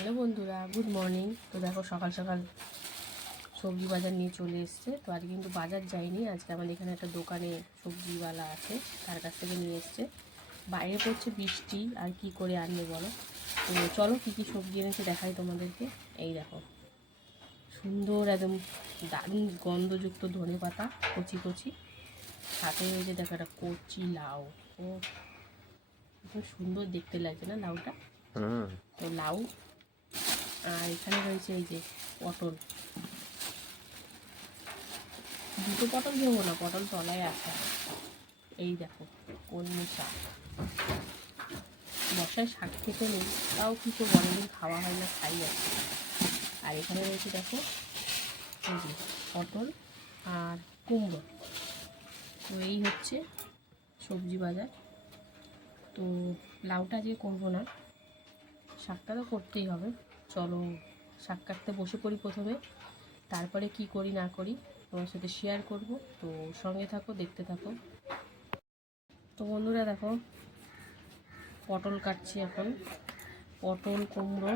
Hello বন্ধুরা, good morning. তো দেখো সকাল সকাল সবজি বাজার নিয়ে চলে এসছে। তো আজকে কিন্তু বাজার যায়নি, আজকে আমাদের এখানে একটা দোকানে সবজিওয়ালা আছে, তার কাছ থেকে নিয়ে এসছে। বাইরে পড়ছে বৃষ্টি, আর কি করে আনবে বলো। তো চলো কী কী সবজি এনেছে দেখাই তোমাদেরকে। এই দেখো সুন্দর একদম দারুণ গন্ধযুক্ত ধনে পাতা কচি কচি, সাথে রয়েছে দেখো একটা কচি লাউ। ও খুব সুন্দর দেখতে লাগছে না লাউটা? তো লাউ, আর এখানে রয়েছে এই যে পটল। দুটো পটল দেবো না, পটল তলায় আছে। এই দেখো কলমি শাক। বর্ষায় শাক খেতে নেই, তাও কি করবো, অনেকদিন খাওয়া হয় না, খাই আছে। আর এখানে রয়েছে দেখো এই যে পটল আর কুমড়ো। তো এই হচ্ছে সবজি বাজার। তো লাউটা আজকে করবো না, শাকটা তো করতেই হবে। চলো শাক কাটতে বসে পড়ি প্রথমে, তারপরে কি করি না করি তোমার সাথে শেয়ার করব। তো সঙ্গে থাকো, দেখতে থাকো। তো বন্ধুরা দেখো পটল কাটছি এখন। পটল কুমড়ো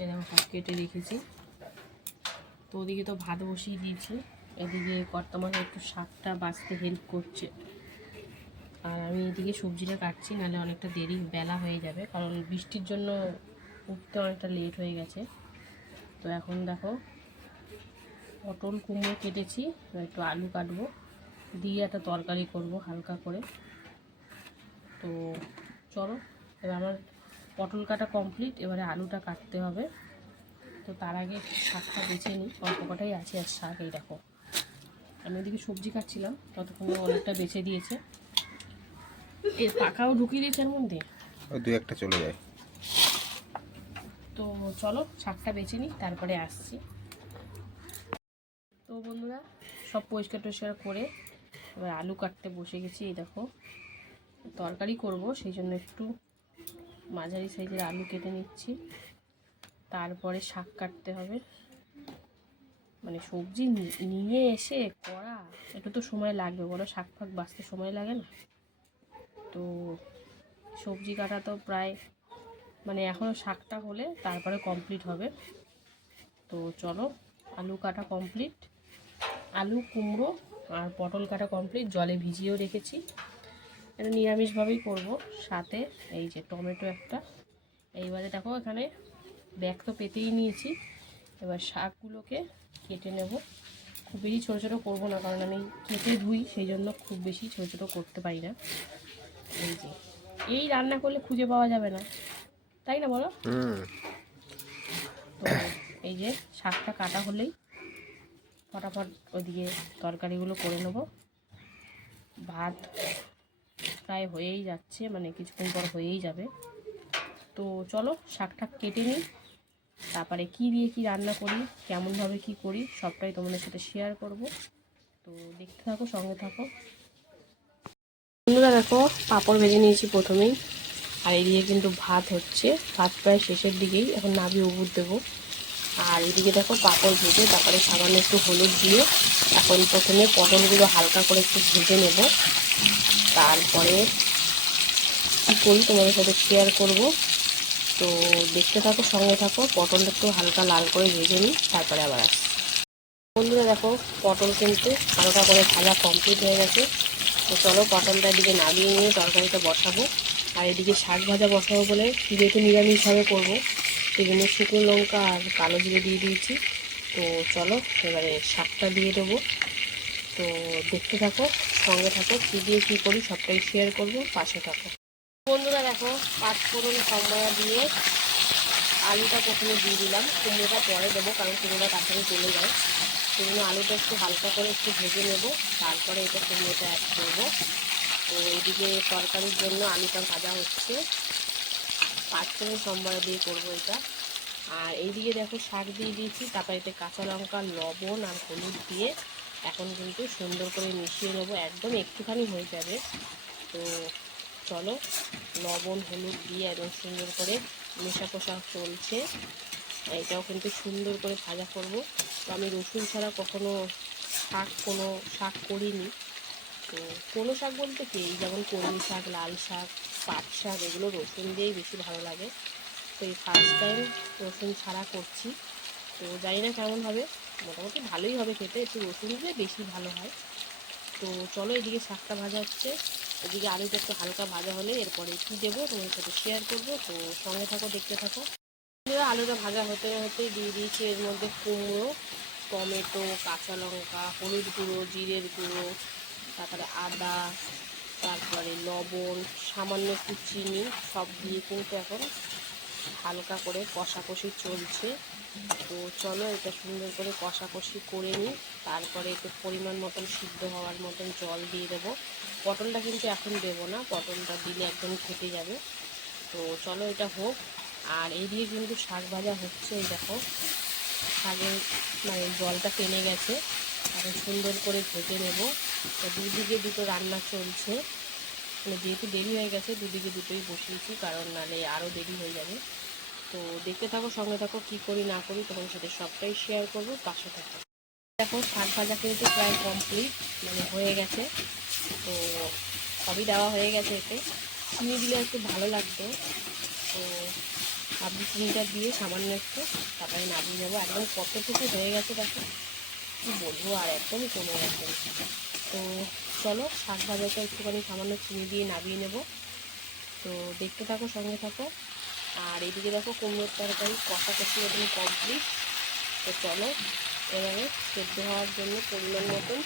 এরকম সব কেটে রেখেছি। তো ওদিকে তো ভাত বসিয়ে দিয়েছি, এদিকে কর্তামাকে একটু শাকটা বাছতে হেল্প করছে, আর আমি এদিকে সবজিটা কাটছি, নাহলে অনেকটা দেরি বেলা হয়ে যাবে, কারণ বৃষ্টির জন্য উঠতে অনেকটা লেট হয়ে গেছে। তো এখন দেখো পটল কুমড়ো কেটেছি, একটু আলু কাটবো, দিয়ে একটা তরকারি করব হালকা করে। তো চলো, এবার আমার পটল কাটা কমপ্লিট, এবারে আলুটা কাটতে হবে। তো তার আগে শাকটা বেছে নিই, অল্প কটাই আছে আর শাক। এই দেখো আমি ওদিকে সবজি কাটছিলাম, ততক্ষণে অনেকটা বেছে দিয়েছে, এর পাকাও ঢুকিয়ে দিয়েছে এর মধ্যে, দুই একটা চলে যায়। তো চলো শাকটা বেছে নিই, তারপরে আসছি। তো বন্ধুরা সব পরিষ্কার টরিষ্কার করে এবার আলু কাটতে বসে গেছি। এই দেখো তরকারি করব, সেই জন্য একটু মাঝারি সাইজের আলু কেটে নিচ্ছি, তারপরে শাক কাটতে হবে। মানে সবজি নিয়ে এসে করা একটু তো সময় লাগবে বলো, শাক ফাক বাছতে সময় লাগে না? তো সবজি কাটা তো প্রায় মানে এখনও শাকটা হলে তারপরে কমপ্লিট হবে। তো চলো আলু কাটা কমপ্লিট, আলু কুমড়ো আর পটল কাটা কমপ্লিট, জলে ভিজিয়েও রেখেছি। এটা নিরামিষভাবেই করব, সাথে এই যে টমেটো একটা। এইবারে দেখো এখানে ব্যাগ তো পেতেই নিয়েছি, এবার শাকগুলোকে কেটে নেব। খুব বেশি ছোটো ছোটো করবো না, কারণ আমি কেটে ধুই, সেই জন্য খুব বেশি ছোটো ছোটো করতে পারি না। এই যে এই রান্না করলে খুঁজে পাওয়া যাবে না, তাই না বলো? তো এই যে শাকটা কাটা হলেই ফটাফট ওদিকে তরকারিগুলো করে নেব। ভাত প্রায় হয়েই যাচ্ছে, মানে কিছুক্ষণ পর হয়েই যাবে। তো চলো শাকটা কেটে নিই, তারপরে কি দিয়ে কি রান্না করি, কেমনভাবে কি করি, সবটাই তোমাদের সাথে শেয়ার করব। তো দেখতে থাকো, সঙ্গে থাকো। বন্ধুরা দেখো পাঁপড় ভেজে নিয়েছি প্রথমেই, আর এদিকে কিন্তু ভাত হচ্ছে, ভাত প্রায় শেষের দিকেই, এখন নাবিয়ে উবুর দেবো। আর এদিকে দেখো পাঁপড় ভেজে তারপরে সামান্য একটু হলুদ দিয়ে এখন প্রথমে পটলগুলো হালকা করে একটু ভেজে নেব, তারপরে কী করি তোমাদের সাথে শেয়ার করব। তো দেখতে থাকো, সঙ্গে থাকো। পটলটা একটু হালকা লাল করে ভেজে নিই, তারপরে আবার আসছি। বন্ধুরা দেখো পটল কিন্তু হালকা করে ভাজা কমপ্লিট হয়ে গেছে। তো চলো পটলটা এদিকে নামিয়ে নিয়ে তরকারিটা বসাবো। আর এদিকে শাক ভাজা বসাবো বলে, যেহেতু নিরামিষভাবে করবো, সেই জন্য শুকনো লঙ্কা আর কালো জিরে দিয়ে দিয়েছি। তো চলো এবারে শাকটা দিয়ে দেবো। তো দেখতে থাকো, সঙ্গে থাকো, কী দিয়ে কী করি সবটাই শেয়ার করবো, পাশে থাকো। বন্ধুরা দেখো পাঁচফোড়ন সম্বরা দিয়ে আলুটা প্রথমে দিয়ে দিলাম, কুমড়োটা পরে দেবো, কারণ কুমড়োটা তাড়াতাড়ি চলে যায়। সেই জন্য আলুটা একটু হালকা করে একটু ভেজে নেব, তারপরে এটা কুমড়োটা অ্যাড করবো। তো এইদিকে তরকারির জন্য আলুটা ভাজা হচ্ছে, পাঁচফোড়ন সম্বরা দিয়ে করবো এটা। আর এইদিকে দেখো শাক দিয়ে দিয়েছি, তারপরে এতে কাঁচা লঙ্কা, লবণ আর হলুদ দিয়ে এখন কিন্তু সুন্দর করে মিশিয়ে নেবো, একদম একটুখানি হয়ে যাবে। তো চলো লবণ হলুদ দিয়ে একদম সুন্দর করে মেশা কষা চলছে। এটাও কিন্তু সুন্দর করে ভাজা করব। তো আমি রসুন ছাড়া কখনো শাক করিনি। তো কোনো শাক বলতে কি, যেমন কলমি শাক, লাল শাক, পাট শাক, এগুলো রসুন দিয়েই বেশি ভালো লাগে। তো এই ফার্স্ট টাইম রসুন ছাড়া করছি, তো জানি না কেমন হবে, মোটামুটি ভালোই হবে খেতে, একটু রসুন দিলে বেশি ভালো হয়। তো চলো, এদিকে শাকটা ভাজা হচ্ছে, এদিকে আলুটা একটু হালকা ভাজা হলে এরপরে কী দেবো তোমার সাথে শেয়ার করবো, তো সঙ্গে থাকো, দেখতে থাকো। আলুটা ভাজা হতে হতেই দিয়ে দিয়েছি এর মধ্যে কুমড়ো, টমেটো, কাঁচা লঙ্কা, হলুদ গুঁড়ো, জিরের গুঁড়ো, তারপরে আদা, তারপরে লবণ, সামান্য একটু চিনি, সব দিয়ে কিন্তু এখন হালকা করে কষাকষি চলছে। তো চলো এটা সুন্দর করে কষাকষি করে নিই, তারপরে একটু পরিমাণ মতন সিদ্ধ হওয়ার মতন জল দিয়ে দেবো। পটলটা কিন্তু এখন দেবো না, পটলটা দিলে একদম ঘেটে যাবে। তো চলো এটা হোক। আর এই দিয়ে কিন্তু শাক ভাজা হচ্ছে, এই দেখো শাকের মানে জলটা টেনে গেছে, এখন সুন্দর করে ভেজে নেব। তো দুদিকে দুটো রান্না চলছে, মানে যেহেতু দেরি হয়ে গেছে দুদিকে দুটোই বসিয়েছি, কারণ নাহলে আরও দেরি হয়ে যাবে। তো দেখতে থাকো, সঙ্গে থাকো, কী করি না করি তোমার সাথে সবটাই শেয়ার করবো, পাশে থাকো। দেখো শাক ভাজা কিন্তু প্রায় কমপ্লিট, মানে হয়ে গেছে। তো সবই দেওয়া হয়ে গেছে, এতে চিনি দিলে একটু ভালো লাগতো, তো আপনি চিনিটা দিয়ে সামান্য একটু তারপরে নামিয়ে নেবো। একদম কতটুকু হয়ে গেছে দেখো, কী বলবো, আর একদমই কমে গেছে। তো চলো শাক ভাজাটা একটুখানি সামান্য চিনি দিয়ে নামিয়ে নেব। তো দেখতে থাকো, সঙ্গে থাকো। আর এদিকে দেখো কুমড়োর তরকারি কষাকষি একদম কমপ্লিট। তো চলো এবারে সেদ্ধ হওয়ার জন্য পরিমাণ মতন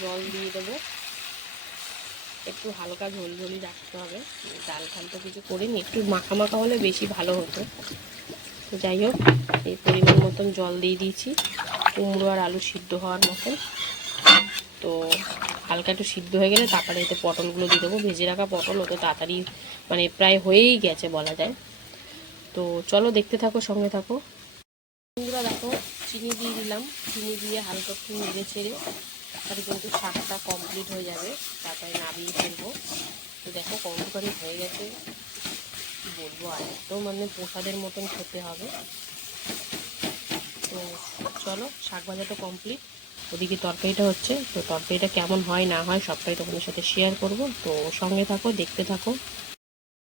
জল দিয়ে দেবো, একটু হালকা ঝোলঝোলি রাখতে হবে, ডাল ফাল তো কিছু করিনি, একটু মাখা মাখা হলে বেশি ভালো হতো। যাই হোক, এই পরিমাণ মতন জল দিয়ে দিয়েছি কুমড়ো আর আলু সিদ্ধ হওয়ার মতন। তো হালকা একটু সিদ্ধ হয়ে গেলে তারপরে এতে পটলগুলো দিয়ে দেবো, ভেজে রাখা পটল, ও তো তাড়াতাড়ি মানে প্রায় হয়েই গেছে বলা যায়। তো চলো দেখতে থাকো, সঙ্গে থাকো। বন্ধুরা দেখো চিনি দিয়ে দিলাম, চিনি দিয়ে হালকা একটু নেড়ে ছেড়ে তারপরে কিন্তু শাকটা কমপ্লিট হয়ে যাবে, তারপরে নামিয়ে ফেলবো। তো দেখো কতখানি হয়ে গেছে, কী বলবো, আর একদম মানে প্রসাদের মতন খেতে হবে। তো চলো শাক ভাজাটা কমপ্লিট, ওদিকে তরকারিটা হচ্ছে, তো তরকারিটা কেমন হয় না হয় সবটাই তোমাদের সাথে শেয়ার করব, তো সঙ্গে থাকো, দেখতে থাকো।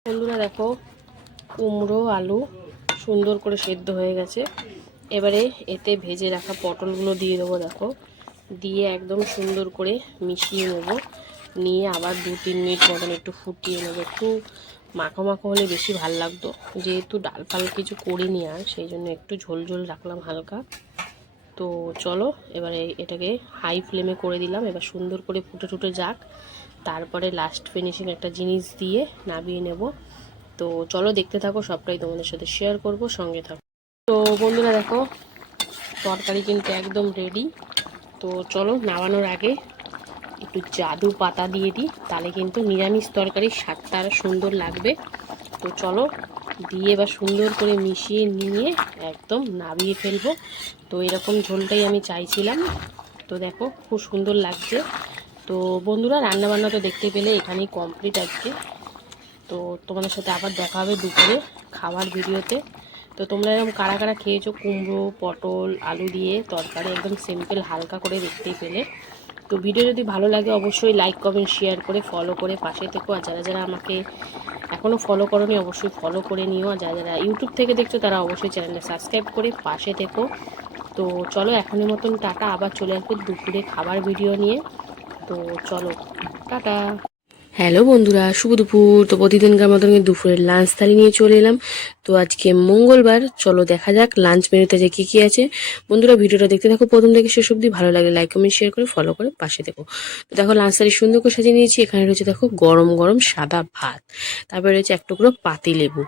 বন্ধুরা দেখো কুমড়ো আলু সুন্দর করে সেদ্ধ হয়ে গেছে, এবারে এতে ভেজে রাখা পটলগুলো দিয়ে দেবো। দেখো দিয়ে একদম সুন্দর করে মিশিয়ে নেব, নিয়ে আবার 2-3 মিনিট মতন একটু ফুটিয়ে নেব। একটু মাখো মাখো হলে বেশি ভালো লাগতো, যেহেতু ডাল ফাল কিছু করিনি আর, সেই জন্য একটু ঝোল ঝোল রাখলাম হালকা। তো চলো এবারে এটাকে হাই ফ্লেমে করে দিলাম, এবার সুন্দর করে ফুটে ফুটে যাক, তারপরে লাস্ট ফিনিশিং একটা জিনিস দিয়ে নামিয়ে নেব। তো চলো দেখতে থাকো, সবটাই তোমাদের সাথে শেয়ার করব, সঙ্গে থাকো। তো বন্ধুরা দেখো তরকারি কিন্তু একদম রেডি। তো চলো নামানোর আগে একটু জাদু পাতা দিয়ে দিই, তাহলে কিন্তু নিরামিষ তরকারির স্বাদটা আরও সুন্দর লাগবে। তো চলো দিয়ে এবার সুন্দর করে মিশিয়ে নিয়ে একদম নামিয়ে ফেলবো। তো এরকম ঝোলটাই আমি চাইছিলাম। তো দেখো খুব সুন্দর লাগছে। তো বন্ধুরা রান্নাবান্না তো দেখতে পেলে এখানেই কমপ্লিট আজকে। তো তোমাদের সাথে আবার দেখা হবে দুপুরে খাবার ভিডিওতে। তো তোমরা এরকম কারা কারা খেয়েছো কুমড়ো পটল আলু দিয়ে তরকারি, একদম সিম্পল হালকা করে দেখতেই পেলে। তো ভিডিও যদি ভালো লাগে অবশ্যই লাইক কমেন্ট শেয়ার করে ফলো করে পাশে থেকো, আর যারা যারা আমাকে এখনও ফলো করোনি অবশ্যই ফলো করে নিও, আর যারা যারা ইউটিউব থেকে দেখছো তারা অবশ্যই চ্যানেলটা সাবস্ক্রাইব করে পাশে থেকো। তো চলো এখনের মতন টাটা, আবার চলে আসবে দুপুরে খাবার ভিডিও নিয়ে। তো চলো টাটা। হ্যালো বন্ধুরা, শুভ দুপুর। তো প্রতিদিনকার মতন দুপুরের লাঞ্চ থালি নিয়ে চলে এলাম। তো আজকে মঙ্গলবার, চলো দেখা যাক লাঞ্চ মেনুতে যে কী কী আছে। বন্ধুরা ভিডিওটা দেখতে থাকো প্রথম থেকে শেষ অবধি, ভালো লাগলে লাইক কমেন্ট শেয়ার করে ফলো করে পাশে দেখো। তো দেখো লাঞ্চ থালি সুন্দর করে সাজিয়ে নিয়েছি, এখানে রয়েছে দেখো গরম গরম সাদা ভাত, তারপরে রয়েছে এক টুকরো পাতি লেবু,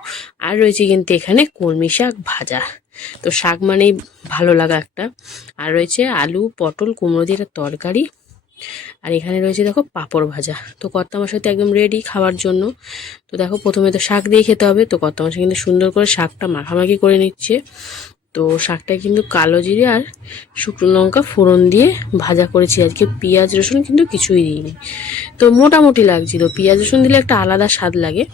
আর রয়েছে কিন্তু এখানে কলমি শাক ভাজা। তো শাক মানেই ভালো লাগা একটা, আর রয়েছে আলু পটল কুমড়ো দিয়ে একটা তরকারি, আর এখানে রয়েছে দেখো পাঁপড় ভাজা। তো কর্তামশাই তো একদম রেডি খাওয়ার জন্য। তো দেখো প্রথমে তো শাক দিয়ে খেতে হবে, তো কর্তামশাই কিন্তু সুন্দর করে শাকটা মাখামাখি করে নিচ্ছে। তো শাকটা কিন্তু কালো জিরে আর শুকনো লঙ্কা ফোড়ন দিয়ে ভাজা করেছি আজকে, পেঁয়াজ রসুন কিন্তু কিছুই দিইনি। তো মোটামুটি লাগছিল, পেঁয়াজ রসুন দিলে একটা আলাদা স্বাদ লাগে।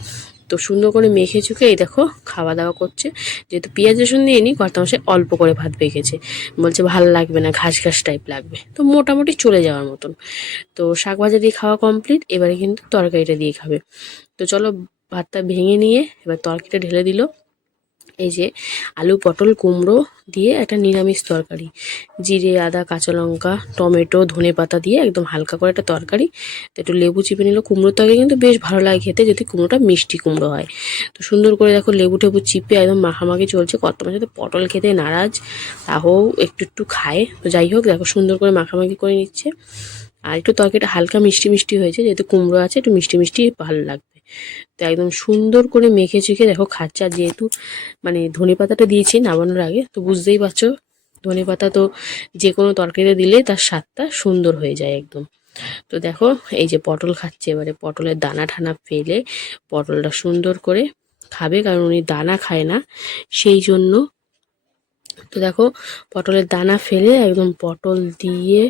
তো সুন্দর করে মেখে চুখে এই দেখো খাওয়া দাওয়া করছে, যেহেতু পেঁয়াজ রসুন দিয়ে নি কর্তামশাই অল্প করে ভাত পেয়েছে, বলছে ভালো লাগবে না, ঘাস ঘাস টাইপ লাগবে, তো মোটামুটি চলে যাওয়ার মতন। তো শাক ভাজা দিয়ে খাওয়া কমপ্লিট, এবারে কিন্তু তরকারিটা দিয়ে খাবে। তো চলো ভাতটা ভেঙে নিয়ে এবার তরকারিটা ঢেলে দিল, এই যে আলু পটল কুমড়ো দিয়ে একটা নিরামিষ তরকারি, জিরে আদা কাঁচা লঙ্কা টমেটো ধনেপাতা দিয়ে একদম হালকা করে একটা তরকারি। তো একটু লেবু চিপে নিল, কুমড়োর তরকারি কিন্তু বেশ ভালো লাগে খেতে যদি কুমড়োটা মিষ্টি কুমড়ো হয়। তো সুন্দর করে দেখো লেবু টেবু চিপে একদম মাখামাখি চলছে। কত মাঝে তো পটল খেতে নারাজ, তাও একটু একটু খায়। তো যাই হোক দেখো সুন্দর করে মাখামাখি করে নিচ্ছে। আর একটু তরকারিটা হালকা মিষ্টি মিষ্টি হয়েছে, যেহেতু কুমড়ো আছে একটু মিষ্টি মিষ্টি ভালো লাগবে। তো একদম সুন্দর করে মেখে চেখে দেখো খাচ্ছে। আর যেহেতু মানে ধনেপাতাটা দিয়েছি নামানোর আগে, তো বুঝতেই পারছো ধনেপাতা তো যে কোনো তরকারিতে দিলে তার স্বাদটা সুন্দর হয়ে যায় একদম। তো দেখো এই যে পটল খাচ্ছে, এবারে পটলের দানা ঠানা ফেলে পটলটা সুন্দর করে খাবে, কারণ উনি দানা খায় না সেই জন্য। তো দেখো পটলের দানা ফেলে একদম পটল দিয়ে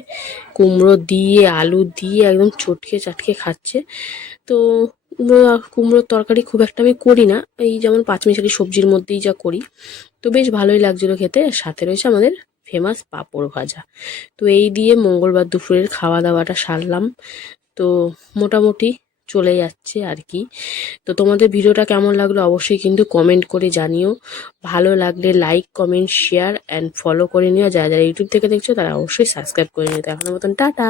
কুমড়ো দিয়ে আলু দিয়ে একদম চটকে চাটকে খাচ্ছে। তো কুমড়োর তরকারি খুব একটা আমি করি না, এই যেমন পাঁচমিশালি সবজির মধ্যেই যা করি। তো বেশ ভালোই লাগছিল খেতে। আর সাথে রয়েছে আমাদের ফেমাস পাঁপড় ভাজা। তো এই দিয়ে মঙ্গলবার দুপুরের খাওয়া দাওয়াটা সারলাম। তো মোটামুটি চলে যাচ্ছে আর কি। তো তোমাদের ভিডিওটা কেমন লাগলো অবশ্যই কিন্তু কমেন্ট করে জানিও। ভালো লাগলে like comment share and follow করে নিও। যারা যারা ইউটিউব থেকে দেখছো তারা অবশ্যই সাবস্ক্রাইব করে নিও। তো এখনের মতন টাটা।